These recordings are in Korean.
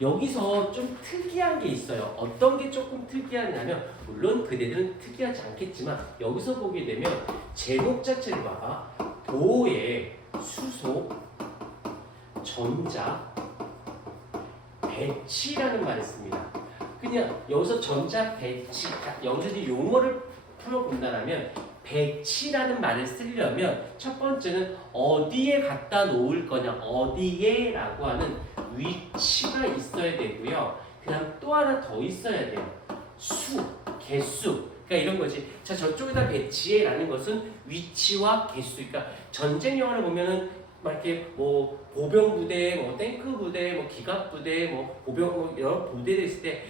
여기서 좀 특이한 게 있어요. 어떤 게 조금 특이하냐면 물론 그대들은 특이하지 않겠지만 여기서 보게 되면 제목 자체를 봐봐. 보의 수소 전자 배치라는 말을 씁니다. 그냥 여기서 전자 배치, 여기서 이제 용어를 풀어본다면 배치라는 말을 쓰려면 첫 번째는 어디에 갖다 놓을 거냐, 어디에 라고 하는 위치가 있어야 되고요. 그 다음 또 하나 더 있어야 돼요. 수, 개수. 그러니까 이런 거지. 자, 저쪽에다 배치해 라는 것은 위치와 개수. 그러니까 전쟁 영화를 보면은 막 이렇게 뭐 보병 부대, 뭐 탱크 부대, 뭐 기갑 부대, 뭐 보병 뭐 여러 부대들 있을 때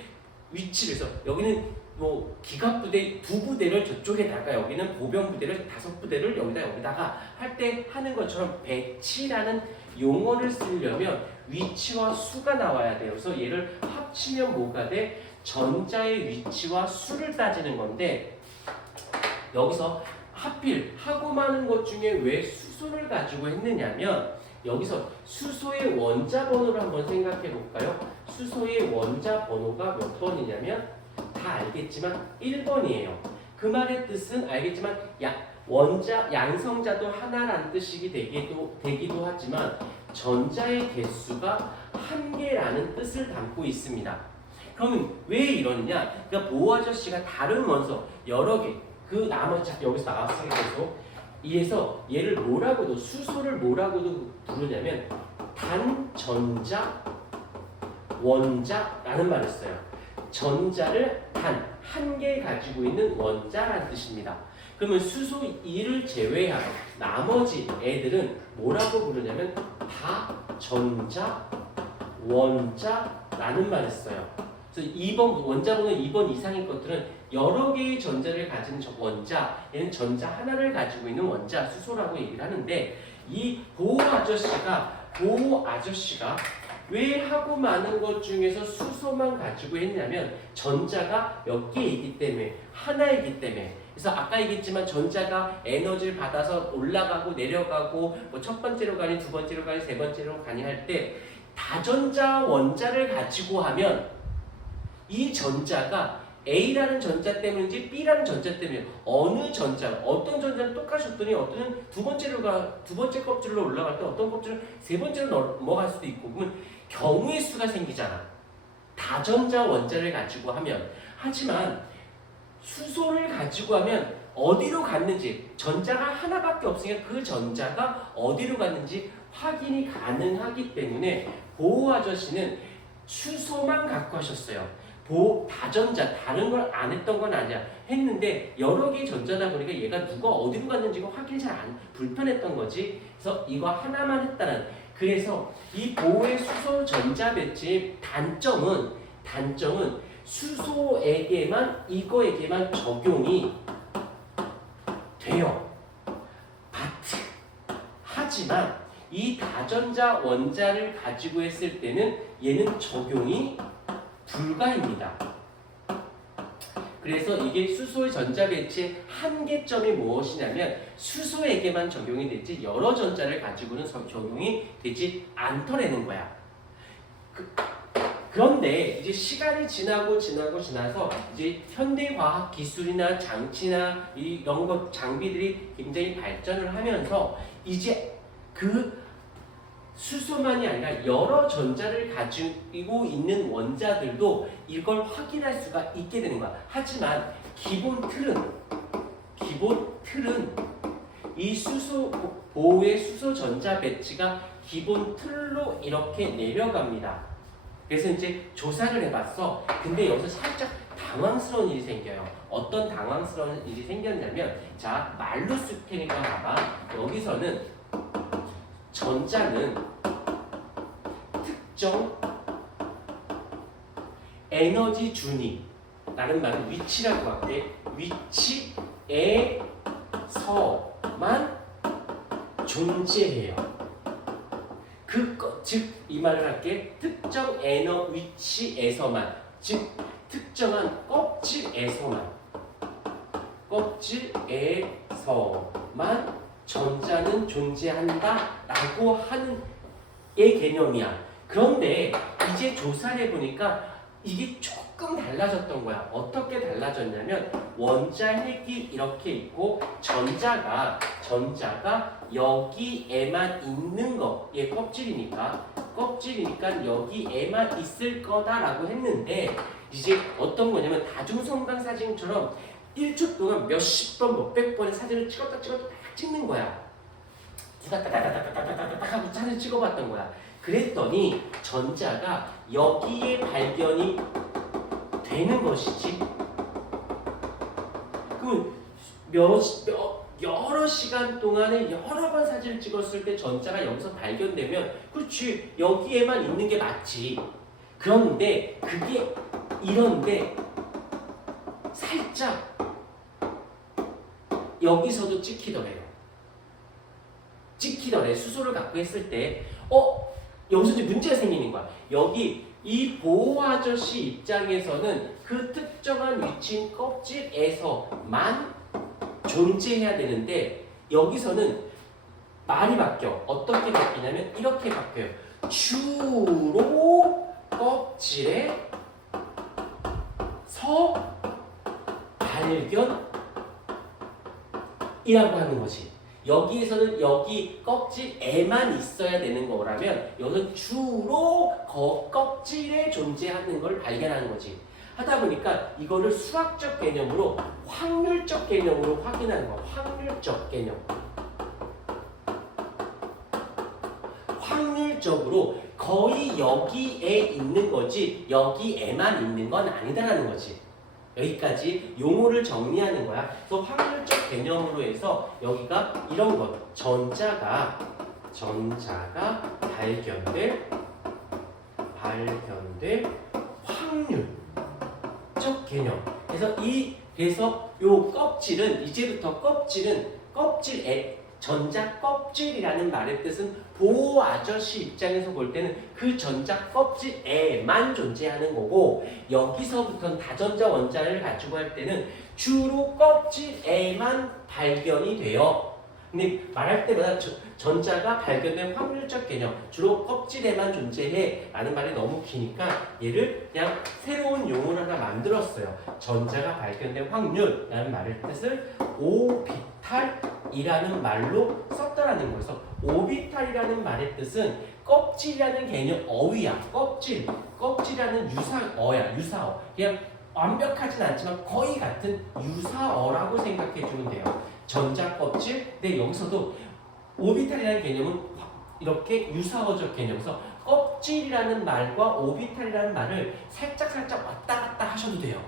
위치를 해서 여기는 뭐 기갑 부대 2부대를 저쪽에다가 여기는 보병 부대를 5부대를 여기다가 할 때 하는 것처럼 배치라는 용어를 쓰려면 위치와 수가 나와야 돼요. 그래서 얘를 합치면 뭐가 돼? 전자의 위치와 수를 따지는 건데 여기서 하필 하고 많은 것 중에 왜 수소를 가지고 했느냐면 여기서 수소의 원자 번호를 한번 생각해 볼까요? 수소의 원자 번호가 몇 번이냐면 다 알겠지만 1번이에요. 그 말의 뜻은 알겠지만 원자 양성자도 하나라는 뜻이 되기도 하지만 전자의 개수가 한 개라는 뜻을 담고 있습니다. 그러면 왜 이러느냐? 그러니까 보호 아저씨가 다른 원소 여러 개 그 나머지 여기서 나왔어요. 이에서 얘를 뭐라고도 수소를 뭐라고도 부르냐면 단전자 원자라는 말을 써요. 전자를 단 한 개 가지고 있는 원자라는 뜻입니다. 그러면 수소 2를 제외하고 나머지 애들은 뭐라고 부르냐면 다 전자 원자라는 말을 써요. 그래서 2번 원자 번호 2번 이상의 것들은 여러 개의 전자를 가진 원자, 얘는 전자 하나를 가지고 있는 원자 수소라고 얘기를 하는데 이 보호 아저씨가 왜 하고 많은 것 중에서 수소만 가지고 했냐면 전자가 몇 개이기 때문에 하나이기 때문에 그래서 아까 얘기했지만 전자가 에너지를 받아서 올라가고 내려가고 뭐 첫 번째로 가니 두 번째로 가니 세 번째로 가니 할 때 다전자 원자를 가지고 하면 이 전자가 A라는 전자 때문인지 B라는 전자 때문에 어떤 전자는 똑같이 줬더니 어떤 두 번째 껍질로 올라갈 때 어떤 껍질은 세 번째로 넘어갈 수도 있고 그러면 경우의 수가 생기잖아. 다전자 원자를 가지고 하면 하지만 수소를 가지고 하면 어디로 갔는지 전자가 하나밖에 없으니까 그 전자가 어디로 갔는지 확인이 가능하기 때문에 보호 아저씨는 수소만 갖고 하셨어요. 다전자 다른 걸 안 했던 건 아니야. 했는데 여러 개의 전자다 보니까 얘가 누가 어디로 갔는지가 확인이 잘 안 불편했던 거지. 그래서 이거 하나만 했다는. 그래서 이 보호의 수소 전자 배치의 단점은 이거에게만 적용이 돼요. 하지만 이 다전자 원자를 가지고 했을 때는 얘는 적용이 불가입니다. 그래서 이게 수소의 전자 배치의 한계점이 무엇이냐면 수소에게만 적용이 되지 여러 전자를 가지고는 적용이 되지 않더라는 거야. 그런데 이제 시간이 지나서 이제 현대 과학 기술이나 장치나 이런 것 장비들이 굉장히 발전을 하면서 이제 그 수소만이 아니라 여러 전자를 가지고 있는 원자들도 이걸 확인할 수가 있게 되는 거야. 하지만 기본 틀은 이 보호의 수소 전자 배치가 기본 틀로 이렇게 내려갑니다. 그래서 이제 조사를 해봤어. 근데 여기서 살짝 당황스러운 일이 생겨요. 어떤 당황스러운 일이 생겼냐면 자 말루스 테니까 봐봐. 여기서는 전자는 특정 에너지 준위라는 말은 위치라고 할게. 위치에서만 존재해요. 즉 이 말을 할게. 특정 위치에서만, 즉 특정한 껍질에서만 전자는 존재한다라고 하는 의 개념이야. 그런데 이제 조사를 해보니까 이게 조금 달라졌던 거야. 어떻게 달라졌냐면 원자핵이 이렇게 있고 전자가 여기에만 있는 거. 얘 껍질이니까 여기에만 있을 거다라고 했는데 이제 어떤 거냐면 다중성강 사진처럼 1초 동안 몇십 번, 몇백 번의 사진을 찍었다 딱 찍는 거야. 따다다다다다다다닥 하고 사진 찍어봤던 거야. 그랬더니 전자가 여기에 발견이 되는 것이지. 그럼 여러 시간 동안에 여러 번 사진을 찍었을 때 전자가 여기서 발견되면 그렇지 여기에만 있는 게 맞지. 그런데 그게 이런데 살짝 여기서도 찍히더래요. 수소를 갖고 했을 때 여기서 이제 문제가 생기는 거야. 여기 이 보호 아저씨 입장에서는 그 특정한 위치인 껍질에서만 존재해야 되는데 여기서는 말이 바뀌어. 어떻게 바뀌냐면 이렇게 바뀌어요. 주로 껍질에서 발견이라고 하는 거지. 여기에서는 여기 껍질에만 있어야 되는 거라면 여기는 주로 껍질에 존재하는 걸 발견하는 거지. 하다 보니까 이거를 수학적 개념으로 확률적 개념으로 확인하는 거야. 확률적 개념. 확률적으로 거의 여기에 있는 거지 여기에만 있는 건 아니다라는 거지. 여기까지 용어를 정리하는 거야. 그래서 확률적 개념으로 해서 여기가 이런 것. 전자가 발견될 확률적 개념. 그래서 요 껍질은 이제부터 전자 껍질이라는 말의 뜻은 보호 아저씨 입장에서 볼 때는 그 전자 껍질에만 존재하는 거고 여기서부터는 다전자 원자를 가지고 할 때는 주로 껍질에만 발견이 돼요. 근데 말할 때마다 전자가 발견된 확률적 개념 주로 껍질에만 존재해 라는 말이 너무 기니까 얘를 그냥 새로운 용어를 하나 만들었어요. 전자가 발견된 확률이라는 말의 뜻을 오비탈이라는 말로 썼다라는 거예요. 그래서 오비탈이라는 말의 뜻은 껍질이라는 개념 어휘야. 껍질이라는 유사어야. 유사어. 그냥 완벽하진 않지만 거의 같은 유사어라고 생각해 주면 돼요. 전자 껍질. 근데 여기서도 오비탈이라는 개념은 이렇게 유사어적 개념에서 껍질이라는 말과 오비탈이라는 말을 살짝 왔다 갔다 하셔도 돼요.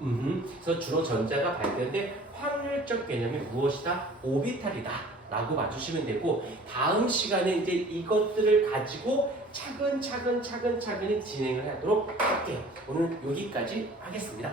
그래서 주로 전자가 발견된 확률적 개념이 무엇이다? 오비탈이다 라고 맞추시면 되고 다음 시간에 이제 이것들을 가지고 차근차근히 진행을 하도록 할게요. 오늘 여기까지 하겠습니다.